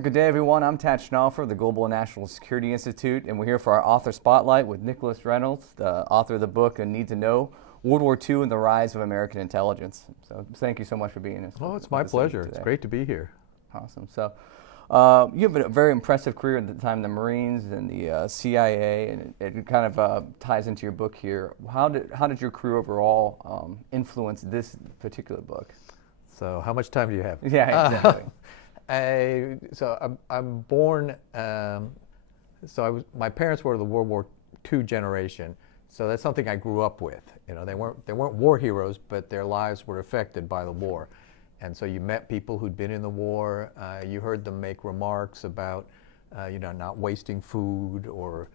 right, good day, everyone. I'm Tad Schnaufer of the Global National Security Institute, and we're here for our author spotlight with Nick Reynolds, the author of the book Need to Know: World War II and the Rise of American Intelligence. So thank you so much for being here. Oh, it's my pleasure. It's great to be here. Awesome. So you have a very impressive career at the time in the Marines and the CIA, and it kind of ties into your book here. How did your career overall influence this particular book? So how much time do you have? Yeah, exactly. I'm born. My parents were the World War II generation, so that's something I grew up with. You know, they weren't war heroes, but their lives were affected by the war, and so you met people who'd been in the war. You heard them make remarks about, not wasting food or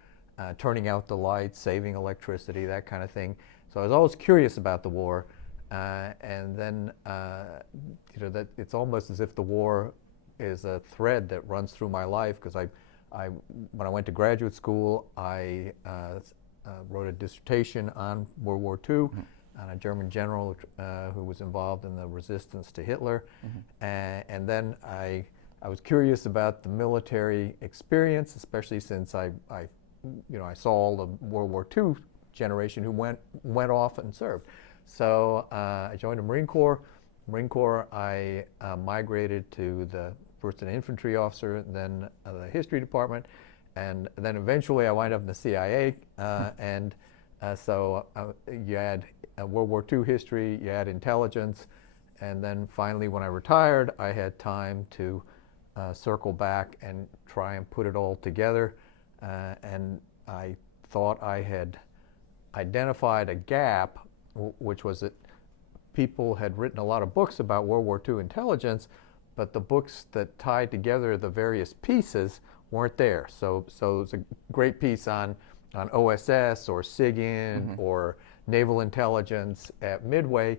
turning out the lights, saving electricity, that kind of thing. So I was always curious about the war, and then that it's almost as if the war is a thread that runs through my life, because when I went to graduate school, I wrote a dissertation on World War II, on a German general who was involved in the resistance to Hitler, and then I was curious about the military experience, especially since I saw all the World War II generation who went off and served. So I joined the Marine Corps. I migrated to first an infantry officer, then the history department, and then eventually I wind up in the CIA. So you add World War II history, you add intelligence, and then finally when I retired, I had time to circle back and try and put it all together. And I thought I had identified a gap, which was that people had written a lot of books about World War II intelligence, but the books that tied together the various pieces weren't there. So it's a great piece on OSS or Siggins or naval intelligence at Midway,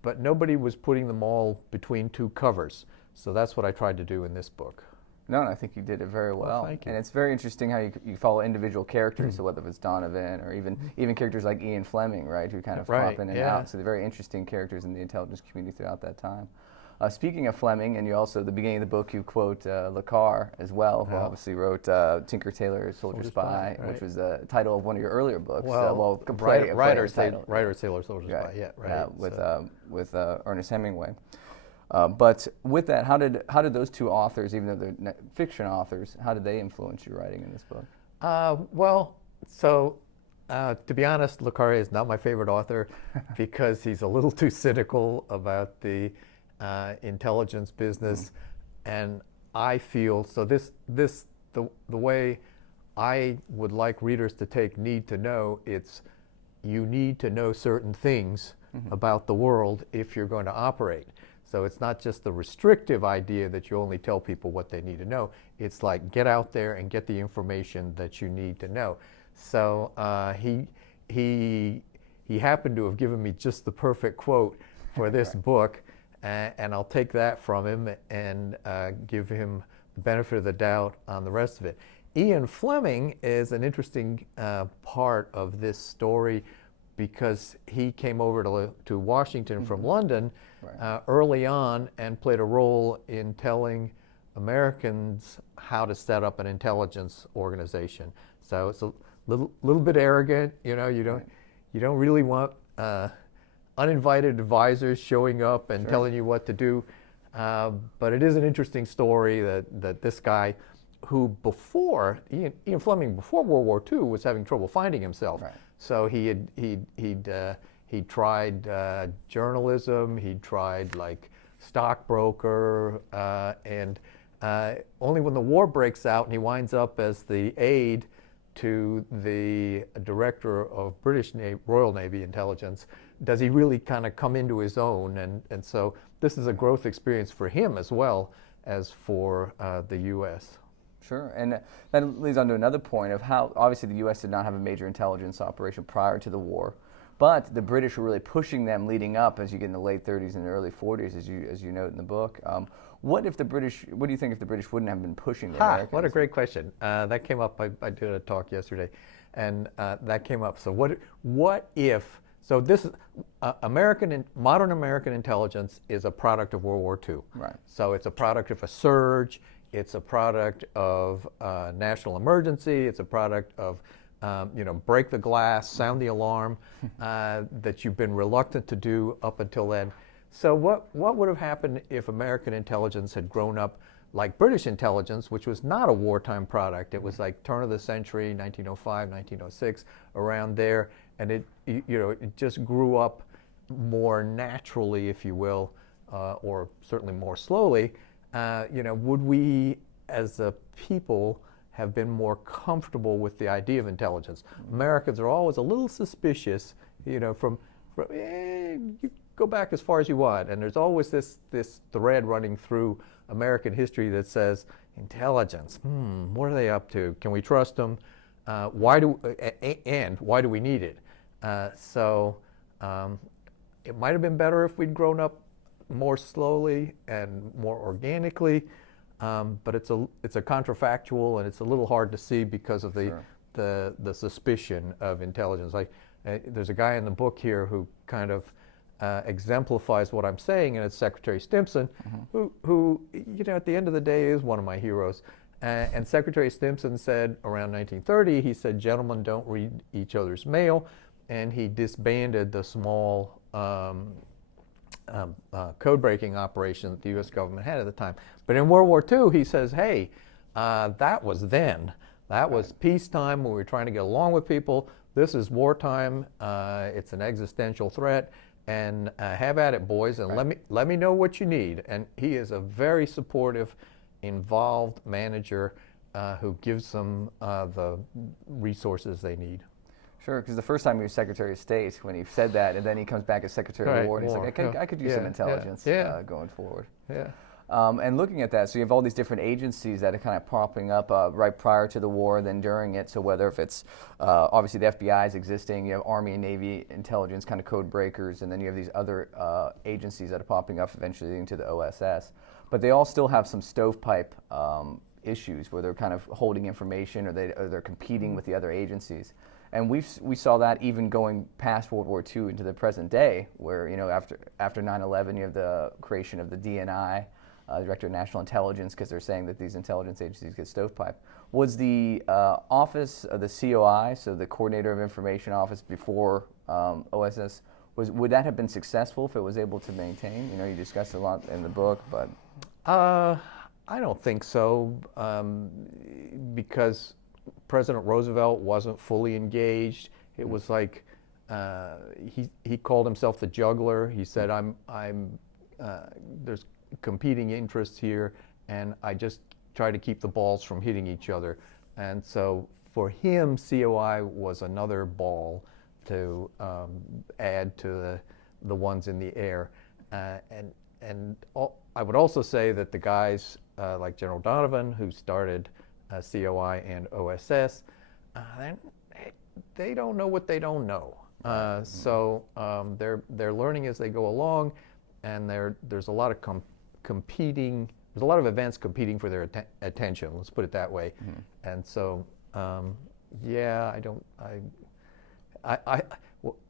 but nobody was putting them all between two covers. So that's what I tried to do in this book. No, I think you did it very well. Thank you. And it's very interesting how you follow individual characters, so whether it's Donovan or even characters like Ian Fleming, right, who kind of pop in and out. So they're very interesting characters in the intelligence community throughout that time. Speaking of Fleming, and you also, at the beginning of the book, you quote Le Carre as well, who obviously wrote Tinker Tailor Soldier Spy, right, which was the title of one of your earlier books. Writer, Sailor, Soldier Spy, yeah, right. With Ernest Hemingway. But with that, how did those two authors, even though they're fiction authors, how did they influence your writing in this book? To be honest, Le Carre is not my favorite author because he's a little too cynical about the intelligence business, and I feel the way I would like readers to take Need to Know, it's you need to know certain things about the world if you're going to operate. So it's not just the restrictive idea that you only tell people what they need to know. It's like get out there and get the information that you need to know. So he happened to have given me just the perfect quote for this book, and I'll take that from him and give him the benefit of the doubt on the rest of it. Ian Fleming is an interesting part of this story because he came over to Washington from London early on and played a role in telling Americans how to set up an intelligence organization. So it's a little bit arrogant, you don't really want uninvited advisors showing up and telling you what to do. But it is an interesting story that this guy, who Ian Fleming before World War II was having trouble finding himself. Right. So he tried journalism, he tried like stockbroker, and only when the war breaks out and he winds up as the aide to the director of British Royal Navy intelligence does he really kind of come into his own, and so this is a growth experience for him as well as for the U.S. Sure, and that leads on to another point of how obviously the U.S. did not have a major intelligence operation prior to the war, but the British were really pushing them leading up as you get in the late 30s and early 40s, as you note in the book. What do you think if the British wouldn't have been pushing the Americans? What a great question. That came up, I did a talk yesterday, and that came up. So what if, so this is, modern American intelligence is a product of World War II. Right. So it's a product of a surge. It's a product of national emergency. It's a product of, break the glass, sound the alarm, that you've been reluctant to do up until then. So what would have happened if American intelligence had grown up like British intelligence, which was not a wartime product? It was like turn of the century, 1905, 1906, around there, and it just grew up more naturally, if you will, or certainly more slowly. Would we, as a people, have been more comfortable with the idea of intelligence? Americans are always a little suspicious, from you go back as far as you want, and there's always this thread running through American history that says, intelligence, what are they up to? Can we trust them? Why do we need it? It might have been better if we'd grown up more slowly and more organically, but it's a counterfactual, and it's a little hard to see because of the suspicion of intelligence. Like there's a guy in the book here who kind of exemplifies what I'm saying, and it's Secretary Stimson, who at the end of the day is one of my heroes. And Secretary Stimson said around 1930, he said, "Gentlemen don't read each other's mail," and he disbanded the small code-breaking operation that the U.S. government had at the time. But in World War II, he says, hey, that was then. That was peacetime when we were trying to get along with people. This is wartime. It's an existential threat. And have at it, boys, and let me know what you need. And he is a very supportive, involved manager who gives them the resources they need. Sure, because the first time he was Secretary of State, when he said that, and then he comes back as Secretary of War, and he's like, I could use some intelligence going forward. Yeah. And looking at that, so you have all these different agencies that are kind of popping up right prior to the war and then during it. So whether if it's obviously the FBI is existing, you have Army and Navy intelligence kind of code breakers, and then you have these other agencies that are popping up eventually leading to the OSS. But they all still have some stovepipe issues where they're kind of holding information, or they're competing with the other agencies. And we saw that even going past World War II into the present day, where after 9/11 you have the creation of the DNI, Director of National Intelligence, because they're saying that these intelligence agencies get stovepipe. Was the office of the COI, so the Coordinator of Information Office before OSS, would that have been successful if it was able to maintain? You discussed a lot in the book, but I don't think so, because President Roosevelt wasn't fully engaged. It was like he called himself the juggler. He said, there's competing interests here, and I just try to keep the balls from hitting each other. And so for him, COI was another ball to add to the ones in the air. I would also say that the guys like General Donovan, who started COI and OSS, they don't know what they don't know. So they're learning as they go along, and there's a lot of there's a lot of events competing for their attention. Let's put it that way. And so,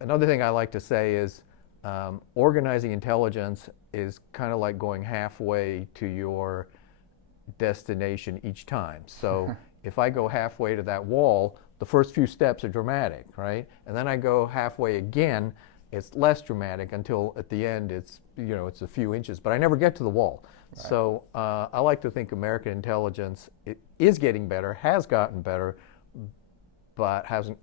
another thing I like to say is organizing intelligence is kind of like going halfway to your destination each time. So if I go halfway to that wall, the first few steps are dramatic, right? And then I go halfway again, it's less dramatic until at the end it's a few inches, but I never get to the wall. Right. So I like to think American intelligence is getting better, has gotten better, but hasn't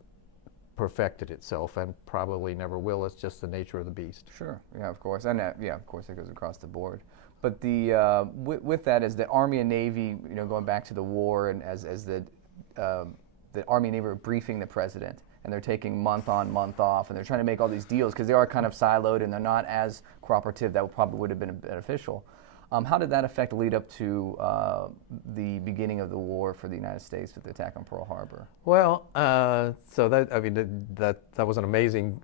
perfected itself, and probably never will. It's just the nature of the beast. Sure, yeah, of course, and of course it goes across the board. But the with that, as the Army and Navy, going back to the war, and as the Army and Navy are briefing the president, and they're taking month on, month off, and they're trying to make all these deals because they are kind of siloed and they're not as cooperative. That probably would have been beneficial. How did that affect lead up to the beginning of the war for the United States with the attack on Pearl Harbor? Well, so that was an amazing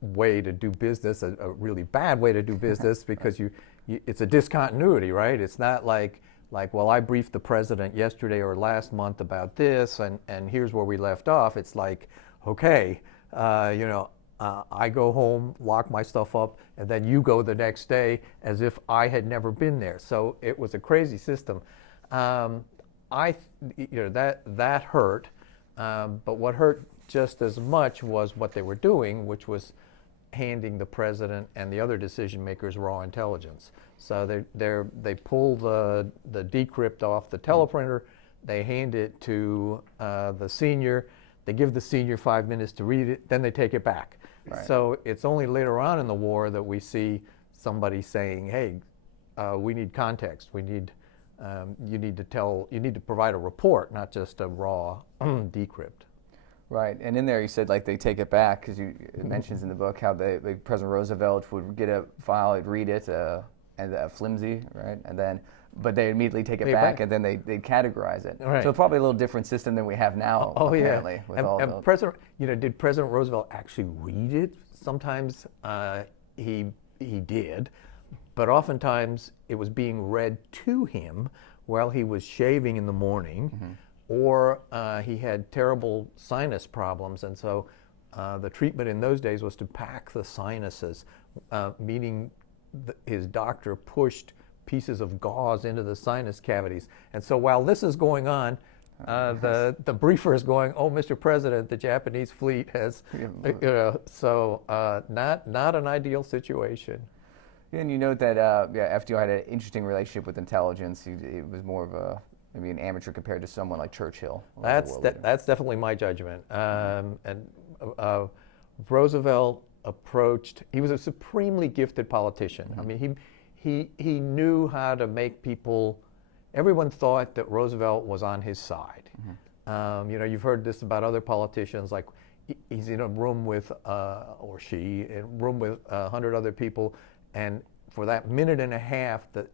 way to do business, a really bad way to do business, because it's a discontinuity, right? It's not like, well, I briefed the president yesterday or last month about this, and here's where we left off. It's like, okay, I go home, lock my stuff up, and then you go the next day as if I had never been there. So it was a crazy system. That hurt, but what hurt just as much was what they were doing, which was handing the president and the other decision makers raw intelligence. So they pull the decrypt off the teleprinter, they hand it to the senior, they give the senior 5 minutes to read it, then they take it back. Right. So it's only later on in the war that we see somebody saying, hey, we need context, we need, you need to provide a report, not just a raw decrypt. Right, and in there you said like they take it back, because it mentions in the book how President Roosevelt would get a file, he'd read it, and flimsy, right, and then but they immediately take it back, and then they categorize it. Right. So probably a little different system than we have now. Apparently, yeah. And President, did President Roosevelt actually read it? Sometimes he did, but oftentimes it was being read to him while he was shaving in the morning. Mm-hmm. Or he had terrible sinus problems, and so the treatment in those days was to pack the sinuses, meaning his doctor pushed pieces of gauze into the sinus cavities. And so while this is going on, the briefer is going, "Oh, Mr. President, the Japanese fleet has," not an ideal situation. And you note that FDR had an interesting relationship with intelligence. It was more of maybe an amateur compared to someone like Churchill. That's definitely my judgment. Roosevelt he was a supremely gifted politician. Mm-hmm. I mean, he knew how to make people, everyone thought that Roosevelt was on his side. Mm-hmm. You've heard this about other politicians, like he's in a room with, or she, in a room with 100 other people, and for that minute and a half that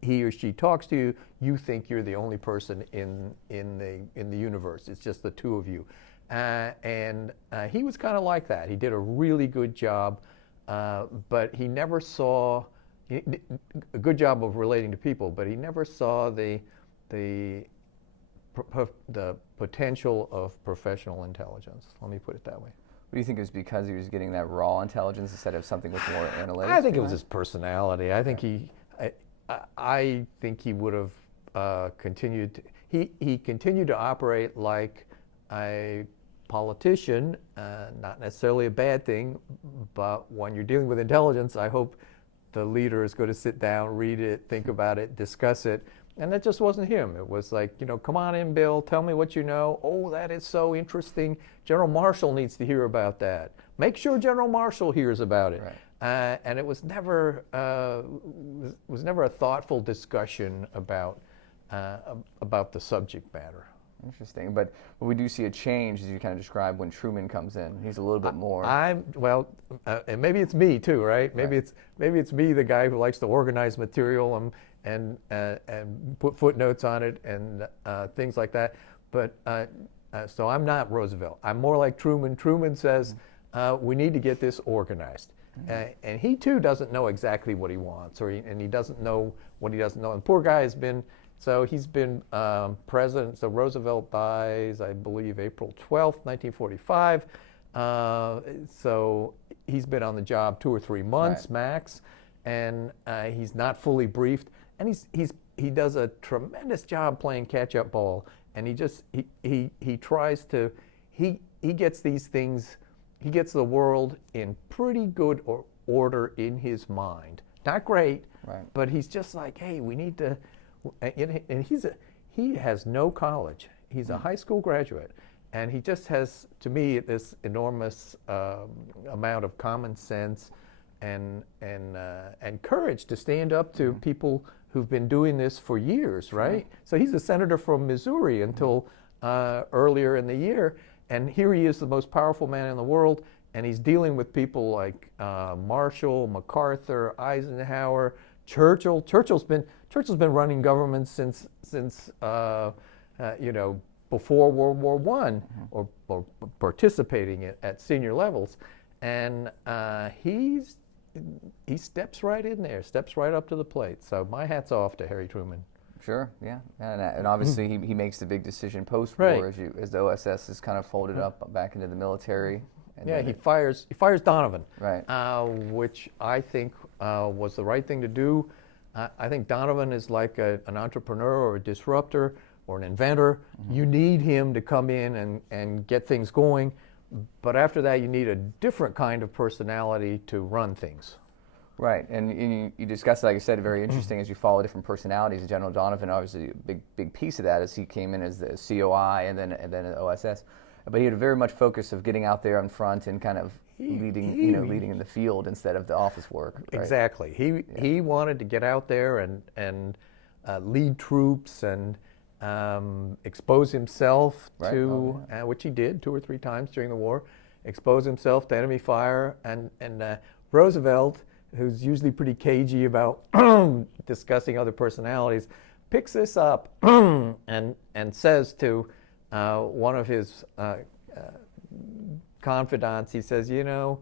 he or she talks to you, you think you're the only person in the universe. It's just the two of you. And he was kind of like that. He did a really good job, but he never saw a good job of relating to people, but he never saw the potential of professional intelligence. Let me put it that way. What do you think it was because he was getting that raw intelligence instead of something with more analytics? I think it was his personality. I think I think he would have continued. He continued to operate like a politician, not necessarily a bad thing, but when you're dealing with intelligence, I hope the leader is going to sit down, read it, think about it, discuss it. And that just wasn't him. It was like, come on in, Bill, tell me what you know. Oh, that is so interesting. General Marshall needs to hear about that. Make sure General Marshall hears about it. Right. And it was never a thoughtful discussion about the subject matter. Interesting, but we do see a change, as you kind of described, when Truman comes in. He's a little bit more. And maybe it's me too, right? Maybe it's me, the guy who likes to organize material and put footnotes on it and things like that. But so I'm not Roosevelt. I'm more like Truman. Truman says we need to get this organized. And he too doesn't know exactly what he wants, and he doesn't know what he doesn't know. And poor guy has been president. So Roosevelt dies, I believe, April 12th, 1945. So he's been on the job 2 or 3 months max, and he's not fully briefed. And he does a tremendous job playing catch-up ball. And he tries to he gets these things. He gets the world in pretty good order in his mind. Not great, but he's just like, hey, we need to. And he has no college. He's a high school graduate, and he just has, to me, this enormous amount of common sense and courage to stand up to people who've been doing this for years, right? So he's a senator from Missouri until earlier in the year. And here he is, the most powerful man in the world, and he's dealing with people like Marshall, MacArthur, Eisenhower, Churchill. Churchill's been running government since before World War I, or participating at senior levels, and he steps right in there, steps right up to the plate. So my hat's off to Harry Truman. Sure, yeah, and obviously he makes the big decision post-war as the OSS is kind of folded up back into the military. And he fires Donovan, right? Which I think was the right thing to do. I think Donovan is like an entrepreneur or a disruptor or an inventor. You need him to come in and get things going, but after that you need a different kind of personality to run things. Right, and you discussed, like I said, very interesting as you follow different personalities. General Donovan, obviously, a big piece of that as he came in as the COI and then an OSS. But he had a very much focus of getting out there in front and kind of leading in the field instead of the office work. Right? Exactly. He wanted to get out there and lead troops and expose himself to, which he did 2 or 3 times during the war, expose himself to enemy fire. And Roosevelt, who's usually pretty cagey about discussing other personalities, picks this up and says to one of his confidants, he says, you know,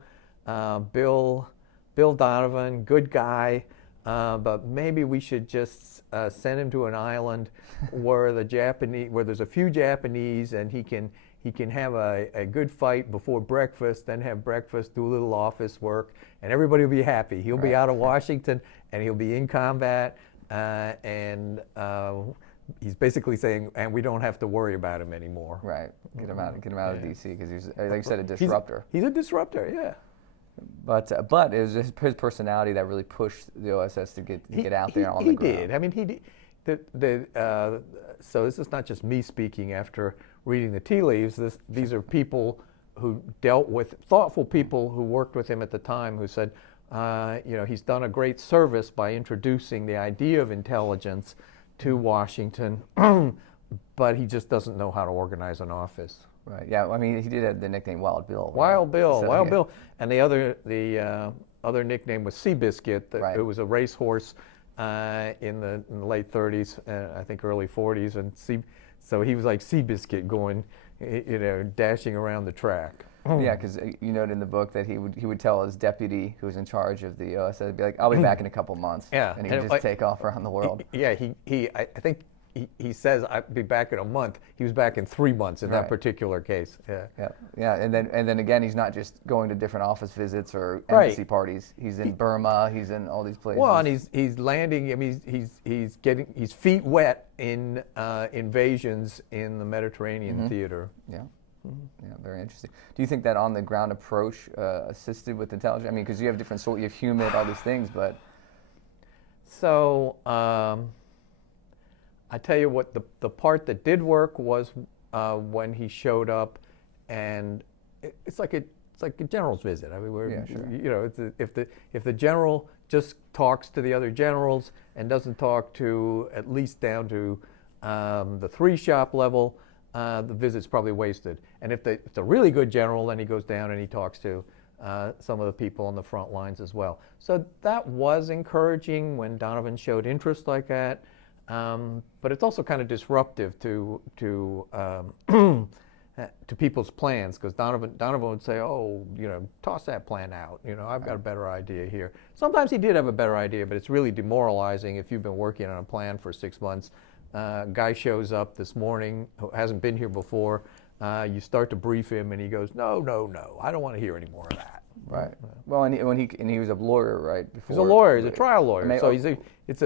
Bill Donovan, good guy, but maybe we should just send him to an island where there's a few Japanese, and he can have a good fight before breakfast, then have breakfast, do a little office work, and everybody will be happy. He'll be out of Washington, and he'll be in combat, and he's basically saying, and we don't have to worry about him anymore. Right. Get him out of D.C. because he's, like you said, a disruptor. He's a disruptor, yeah. But it was his personality that really pushed the OSS to get out there on the ground. He did. I mean, he did. So this is not just me speaking after reading the tea leaves. These are people who dealt with, thoughtful people who worked with him at the time, who said, you know, he's done a great service by introducing the idea of intelligence to Washington, but he just doesn't know how to organize an office. Right. Yeah. I mean, he did have the nickname Wild Bill. Right? Wild Bill. So, Wild Bill. And the other nickname was Seabiscuit. It was a racehorse in the late 30s, I think early 40s, and so he was like Seabiscuit going, you know, dashing around the track. Yeah, because you note in the book that he would tell his deputy, who was in charge of the OSS, be like, "I'll be back in a couple months." Yeah, and he would just take off around the world. Yeah, I think he says I'll be back in a month. He was back in 3 months in that particular case. Yeah, and then again, he's not just going to different office visits or embassy parties. He's in Burma. He's in all these places. Well, and he's landing. I mean, he's getting his feet wet in invasions in the Mediterranean theater. Yeah. Yeah, very interesting. Do you think that on-the-ground approach assisted with intelligence? I mean, because you have different you have humid, all these things, but... So, I tell you what, the part that did work was when he showed up, and it's like a general's visit. I mean, you know, if the general just talks to the other generals and doesn't talk to at least down to the 3-shop level, the visit's probably wasted. And if it's a really good general, then he goes down and he talks to some of the people on the front lines as well. So that was encouraging when Donovan showed interest like that. But it's also kind of disruptive to people's plans, because Donovan would say, "Oh, you know, toss that plan out. You know, I've got a better idea here." Sometimes he did have a better idea, but it's really demoralizing if you've been working on a plan for 6 months. Guy shows up this morning who hasn't been here before. You start to brief him, and he goes, "No, I don't want to hear any more of that." Right. Well, and he was a lawyer, right? Before. He's a lawyer. He's a trial lawyer. So it's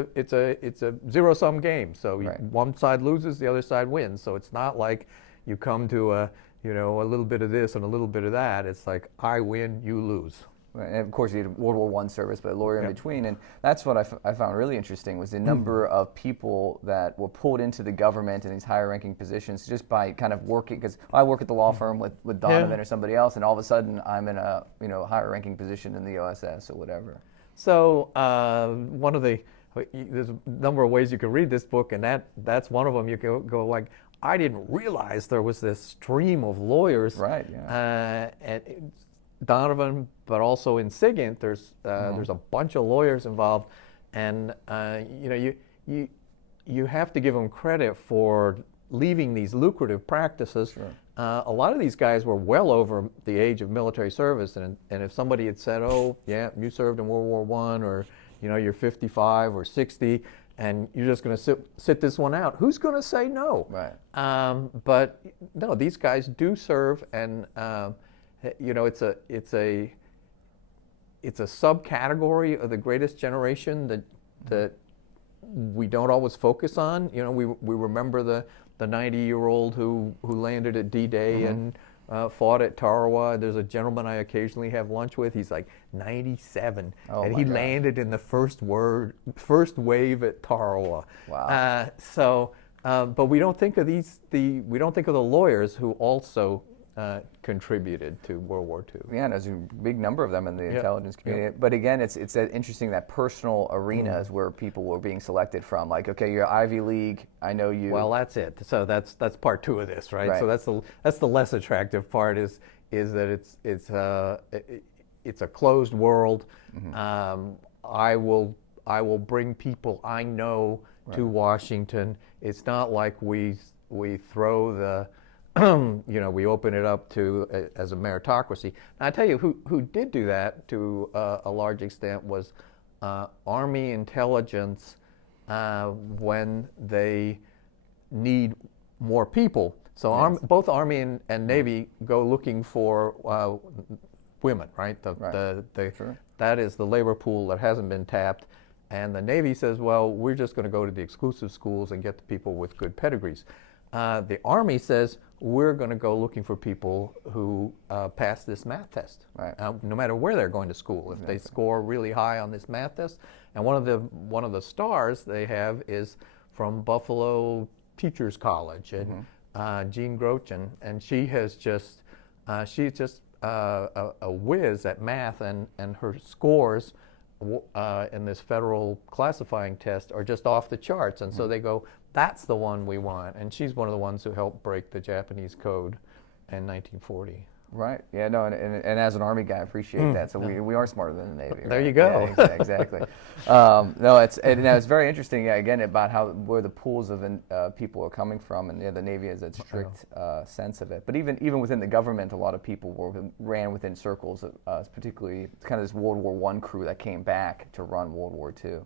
a zero-sum game. So one side loses, the other side wins. So it's not like you come to a little bit of this and a little bit of that. It's like, I win, you lose. Right. And of course, he had World War I service, but a lawyer in between. And that's what I found really interesting, was the number of people that were pulled into the government in these higher-ranking positions just by kind of working. Because I work at the law firm with Donovan or somebody else, and all of a sudden I'm in a higher-ranking position in the OSS or whatever. So there's a number of ways you can read this book, and that's one of them. You can go like, I didn't realize there was this stream of lawyers. Right. Yeah. And Donovan, but also in Siggins, there's a bunch of lawyers involved, and you have to give them credit for leaving these lucrative practices. Sure. A lot of these guys were well over the age of military service, and if somebody had said, "Oh, yeah, you served in World War I," or you're 55 or 60, and you're just going to sit this one out, who's going to say no? Right. But no, these guys do serve, and it's a subcategory of the greatest generation that we don't always focus on. You know, we remember the 90-year-old who landed at D-Day and fought at Tarawa. There's a gentleman I occasionally have lunch with. He's like 97, and he landed in the first wave at Tarawa. Wow. But we don't think of we don't think of the lawyers who also contributed to World War II. Yeah, and there's a big number of them in the intelligence community. Yeah. But again, it's interesting that personal arenas where people were being selected from. Like, okay, you're Ivy League, I know you. Well, that's it. So that's part two of this, right? So that's the less attractive part is that it's a closed world. I will bring people I know to Washington. It's not like we throw the we open it up to as a meritocracy. Now, I tell you who did do that to a large extent was Army intelligence when they need more people. So both Army and Navy go looking for women, right? That is the labor pool that hasn't been tapped. And the Navy says, well, we're just going to go to the exclusive schools and get the people with good pedigrees. The Army says, we're going to go looking for people who pass this math test, no matter where they're going to school. If they score really high on this math test, and one of the stars they have is from Buffalo Teachers College, and Jean Grochen, and she's just a whiz at math, and her scores in this federal classifying test are just off the charts, and so they go, that's the one we want. And she's one of the ones who helped break the Japanese code in 1940. Right. Yeah, no, and as an Army guy, I appreciate that. So we are smarter than the Navy. There you go. Yeah, exactly. No, it's very interesting, again, about where the pools of people are coming from, and the Navy has a strict sense of it. But even within the government, a lot of people ran within circles, particularly kind of this World War I crew that came back to run World War II.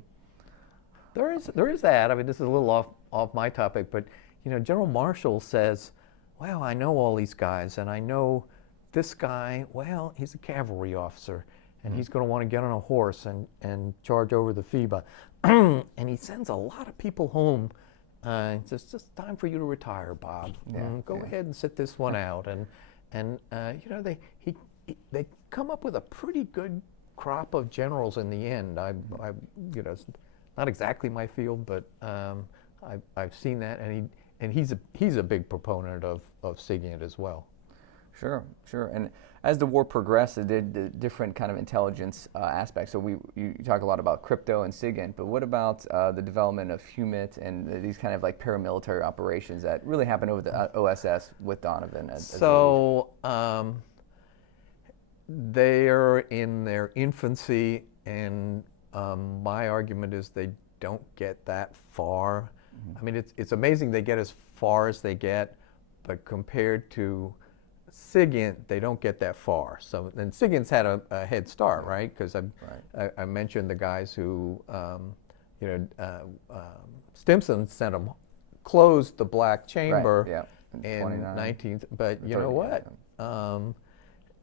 There is that. I mean, this is a little off my topic, but General Marshall says, well, I know all these guys, and I know this guy, well, he's a cavalry officer, and he's going to want to get on a horse and charge over the FIBA. And he sends a lot of people home. It's just time for you to retire, Bob. Go ahead and sit this one out. And they come up with a pretty good crop of generals in the end. It's not exactly my field, but I've seen that, and he's a big proponent of SIGINT as well. Sure. And as the war progressed, it did the different kind of intelligence aspects. So you talk a lot about crypto and SIGINT, but what about the development of HUMINT and these kind of like paramilitary operations that really happened over the OSS with Donovan? They're in their infancy, and my argument is they don't get that far. I mean, it's amazing they get as far as they get, but compared to SIGINT, they don't get that far. So then SIGINT's had a head start, right? Because I mentioned the guys who, Stimson sent them, closed the black chamber in 19. But you know what?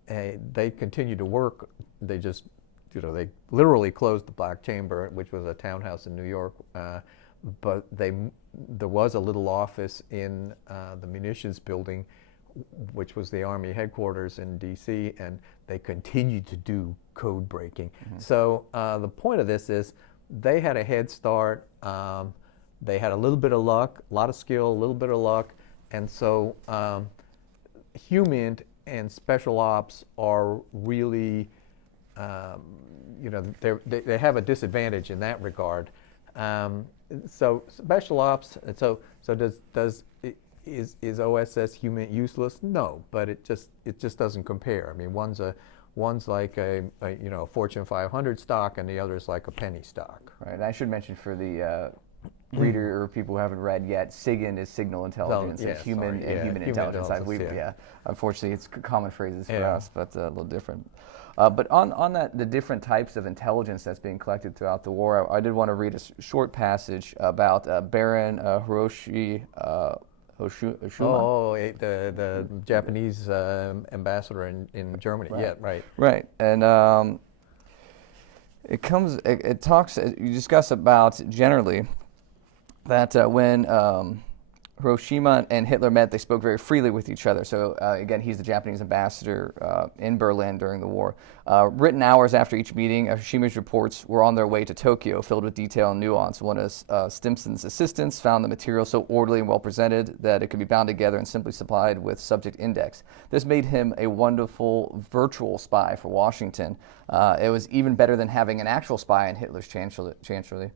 They continue to work. They just, they literally closed the black chamber, which was a townhouse in New York. But there was a little office in the munitions building, which was the Army headquarters in D.C., and they continued to do code breaking. So the point of this is they had a head start. They had a little bit of luck, a lot of skill, a little bit of luck, and so HUMINT and special ops are really, they have a disadvantage in that regard. So special ops. So is OSS HUMINT useless? No, but it just doesn't compare. I mean, one's like a Fortune 500 stock, and the other's like a penny stock. Right. And I should mention for the reader or people who haven't read yet, SIGINT is signal intelligence, and human intelligence. Unfortunately, it's common phrases for us, but a little different. But on the different types of intelligence that's being collected throughout the war, I did want to read a short passage about Baron Hiroshi Oshima. The Japanese ambassador in Germany. Right. Yeah, right. Right, and you discuss about generally that when Oshima and Hitler met, they spoke very freely with each other. So again, he's the Japanese ambassador in Berlin during the war. Written hours after each meeting, Oshima's reports were on their way to Tokyo, filled with detail and nuance. One of Stimson's assistants found the material so orderly and well presented that it could be bound together and simply supplied with subject index. This made him a wonderful virtual spy for Washington. It was even better than having an actual spy in Hitler's chancellery.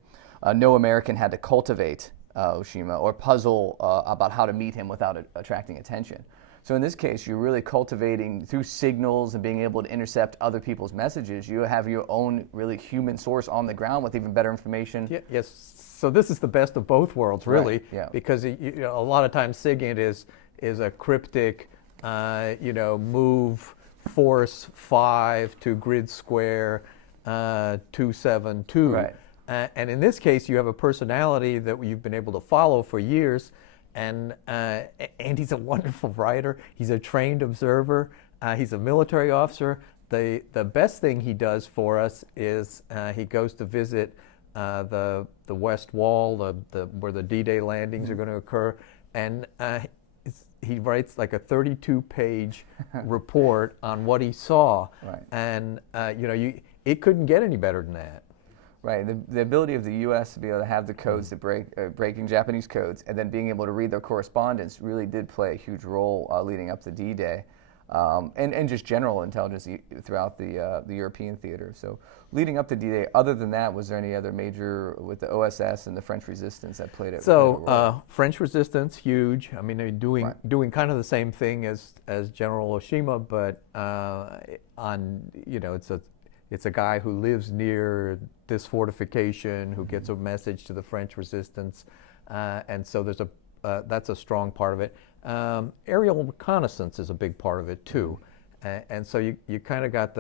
No American had to cultivate Oshima or puzzle about how to meet him without attracting attention. So in this case, you're really cultivating through signals and being able to intercept other people's messages. You have your own really human source on the ground with even better information. Yes. So this is the best of both worlds, really, right. Yeah. Because a lot of times Siggins is a cryptic, move force 5 to grid square 272. Right. And in this case, you have a personality that you've been able to follow for years, and he's a wonderful writer. He's a trained observer. He's a military officer. The best thing he does for us is he goes to visit the West Wall, where the D-Day landings are going to occur, and he writes like a 32-page report on what he saw. Right. And it couldn't get any better than that. Right, the ability of the U.S. to be able to have the codes that breaking Japanese codes, and then being able to read their correspondence really did play a huge role leading up to D-Day, and just general intelligence throughout the European theater. So leading up to D-Day, other than that, was there any other major with the OSS and the French resistance that played it? So French resistance, huge. I mean, they're doing kind of the same thing as General Oshima, but it's a guy who lives near this fortification, who gets a message to the French resistance, and so that's a strong part of it. Aerial reconnaissance is a big part of it too, and so you kind of got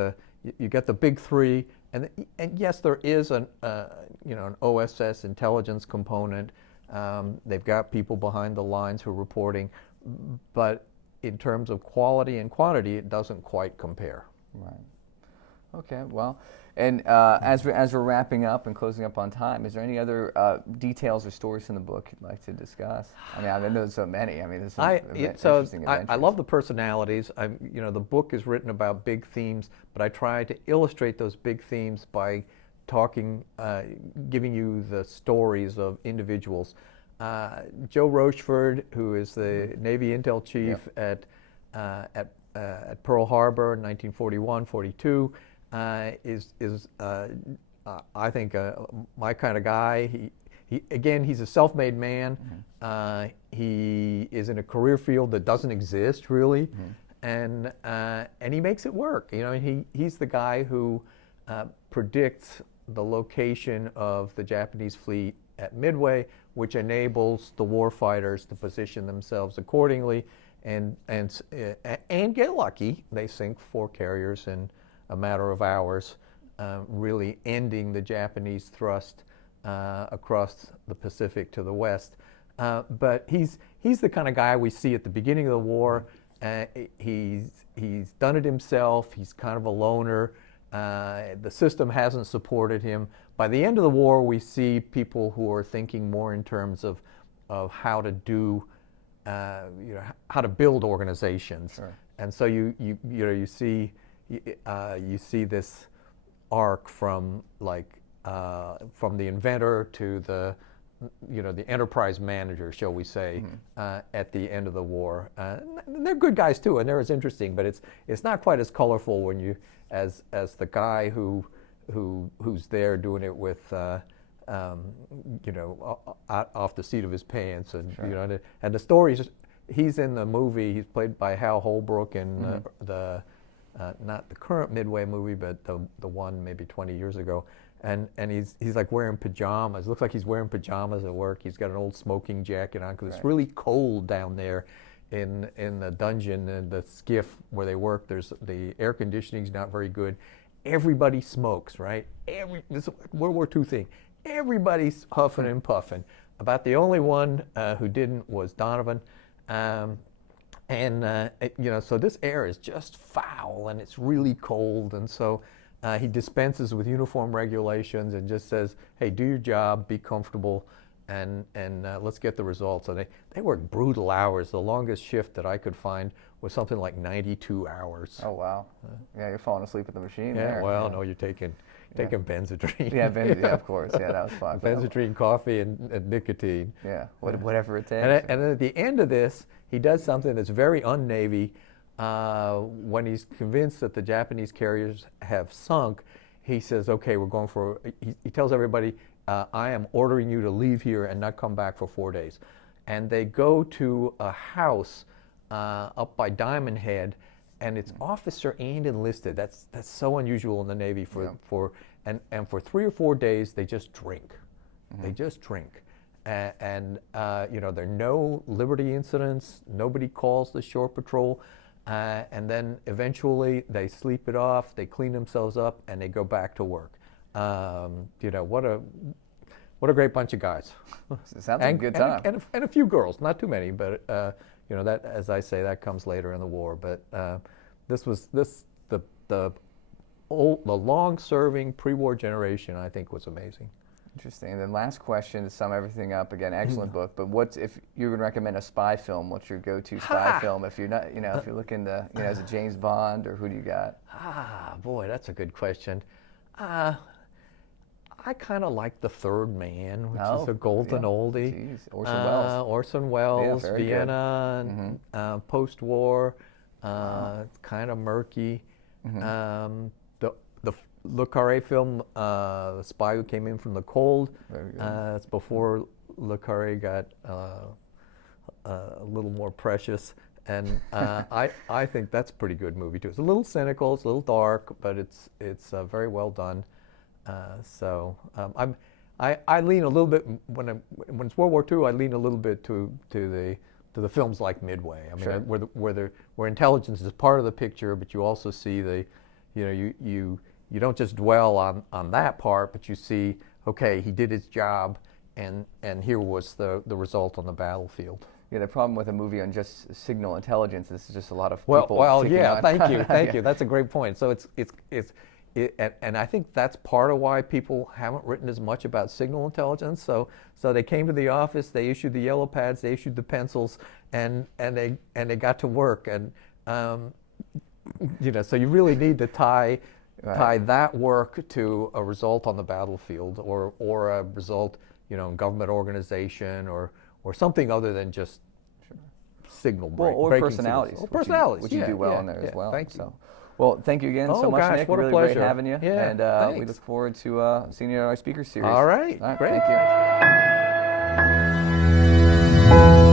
you get the big three, and yes, there is an OSS intelligence component. They've got people behind the lines who are reporting, but in terms of quality and quantity, it doesn't quite compare. Right. Okay, well, and as we're wrapping up and closing up on time, is there any other details or stories from the book you'd like to discuss? I mean, I know there's so many. I mean, there's some interesting adventures. I love the personalities. The book is written about big themes, but I try to illustrate those big themes by giving you the stories of individuals. Joe Rocheford, who is the Navy Intel Chief at Pearl Harbor in 1941-42. Is I think my kind of guy. He's a self-made man. Mm-hmm. He is in a career field that doesn't exist really, mm-hmm. and he makes it work. He's the guy who predicts the location of the Japanese fleet at Midway, which enables the warfighters to position themselves accordingly, and get lucky. They sink 4 carriers in a matter of hours, really ending the Japanese thrust across the Pacific to the west. But he's the kind of guy we see at the beginning of the war. He's done it himself. He's kind of a loner. The system hasn't supported him. By the end of the war, we see people who are thinking more in terms of how to do, how to build organizations. Sure. And so you see this arc from from the inventor to the enterprise manager, shall we say, mm-hmm. At the end of the war. They're good guys too, and they're as interesting, but it's not quite as colorful when as the guy who's there doing it with off the seat of his pants, and sure. And the stories. He's in the movie. He's played by Hal Holbrook in mm-hmm. Not the current Midway movie, but the one maybe 20 years ago, and he's like wearing pajamas. It looks like he's wearing pajamas at work. He's got an old smoking jacket on because it's really cold down there in the dungeon and the skiff where they work. There's the air conditioning's not very good. Everybody smokes, right? This is a World War II thing. Everybody's huffing and puffing. About the only one who didn't was Donovan. So this air is just foul and it's really cold, and so he dispenses with uniform regulations and just says, hey, do your job, be comfortable, and let's get the results. And they worked brutal hours. The longest shift that I could find was something like 92 hours. Oh, wow. Yeah, you're falling asleep at the machine yeah, there. well, no, you're taking Benzedrine. Yeah, yeah, of course. Yeah, that was fun. Benzedrine, coffee, and nicotine. Yeah, whatever it takes. And then at the end of this, he does something that's very un-Navy. When he's convinced that the Japanese carriers have sunk, he says, okay, we're going for, he tells everybody, I am ordering you to leave here and not come back for 4 days. And they go to a house up by Diamond Head, and it's officer and enlisted. That's so unusual in the Navy and for 3 or 4 days they just drink. They just drink. And you know, there are no Liberty incidents. Nobody calls the shore patrol. And then eventually they sleep it off, they clean themselves up, and they go back to work. You know, what a great bunch of guys. It sounds like a good time. And a few girls, not too many, but you know, that, as I say, that comes later in the war. But the long-serving pre-war generation, I think, was amazing. Interesting. And then last question to sum everything up. Again, excellent book. But what's, if you would recommend a spy film, what's your go-to spy film? If you're not, you know, if you're looking to, you know, as a James Bond, or who do you got? Boy, that's a good question. I kind of like The Third Man, which is a golden oldie. Geez. Orson Welles. Orson Welles, Yeah, Vienna, post-war. It's kind of murky. The Le Carré film, The Spy Who Came In From the Cold. It's before Le Carré got a little more precious. And I think that's a pretty good movie too. It's a little cynical, it's a little dark, but it's very well done. I lean a little bit when it's World War II. I lean a little bit to the films like Midway. I mean, where intelligence is part of the picture, but you also see you don't just dwell on that part, but you see, okay, he did his job, and here was the result on the battlefield. Yeah, the problem with a movie on just signal intelligence is just a lot of people. Well, yeah, thank you. That's a great point. So and I think that's part of why people haven't written as much about signal intelligence. So they came to the office, they issued the yellow pads, they issued the pencils, and they got to work. And you know, so you really need to tie that work to a result on the battlefield, or a result, you know, in government organization, or something other than just signal breaking. Or personalities. Which you do well in there as well. Thank you. Well, thank you again so much, Nick. What really a pleasure. Great having you. Yeah, and we look forward to seeing you at our speaker series. All right, great. Thank you.